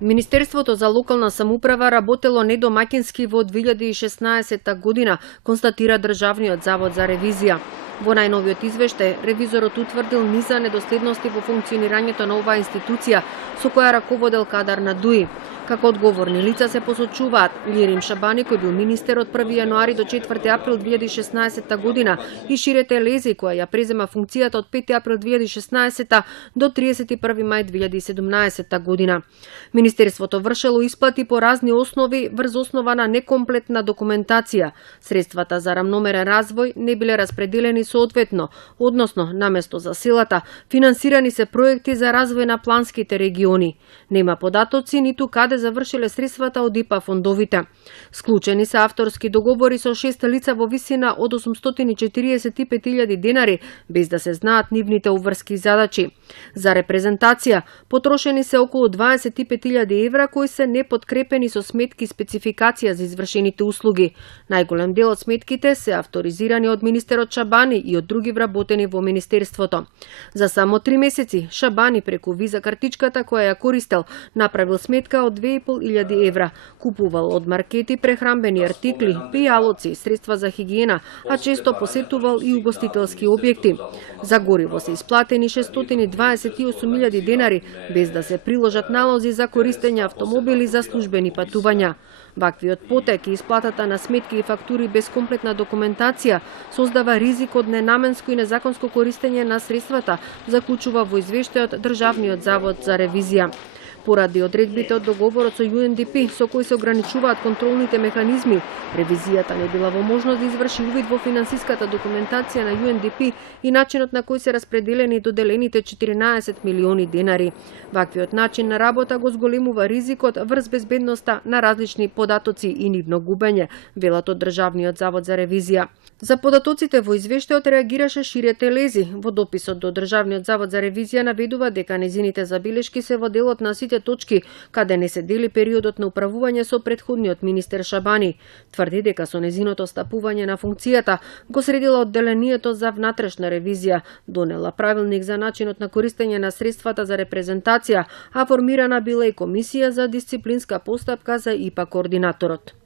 Министерството за локална самоуправа работело недомаќински во 2016 година, констатира Државниот завод за ревизија. Во најновиот извештај, ревизорот утврдил низа недоследности во функционирањето на оваа институција, со која раководел кадар на ДУИ. Како одговорни лица се посочуваат Лирим Шабани, кој бил министер од 1 јануари до 4 април 2016 година, и Ширете Лези, која ја презема функцијата од 5 април 2016 до 31 мај 2017 година. Министерството вршело исплати по разни основи врз основа на некомплетна документација. Средствата за рамномерен развој не биле распределени соодветно, односно, наместо за силата, финансирани се проекти за развој на планските региони. Нема податоци ниту каде завршиле средствата од ИПА фондовите. Склучени се авторски договори со 6 лица во висина од 845.000 денари, без да се знаат нивните уврски и задачи. За репрезентација потрошени се околу 25.000 евра кои се неподкрепени со сметки и спецификација за извршените услуги. Најголем дел од сметките се авторизирани од министерот Шабани и од други вработени во министерството. За само 3 месеци Шабани преку виза картичката која ја користел направил сметка од 2.500 евра, купувал од маркети прехранбени артикли, пијалоци, средства за хигиена, а често посетувал и угостителски објекти. За гориво се исплатени 628.000 денари, без да се приложат налози за користење автомобили за службени патувања. Ваквиот потек и исплатата на сметки и фактури без комплетна документација создава ризик од ненаменско и незаконско користење на средствата, заклучува во извештајот Државниот завод за ревизија. Поради одредбите од договорот со UNDP, со кои се ограничуваат контролните механизми, ревизијата не била во можност да изврши увид во финансиската документација на UNDP и начинот на кој се распределени доделените 14 милиони денари. Ваквиот начин на работа го зголемува ризикот врз безбедноста на различни податоци и нивно губење, велат од Државниот завод за ревизија. За податоците во извештајот реагираше Ширете Лези. Во дописот до Државниот завод за ревизија наведува дека незините забелешки се во делот на сите точки каде не се дели периодот на управување со претходниот министер Шабани. Тврди дека со незиното стапување на функцијата го средила одделението за внатрешна ревизија, донела правилник за начинот на користење на средствата за репрезентација, а формирана била и комисија за дисциплинска постапка за ИПА координаторот.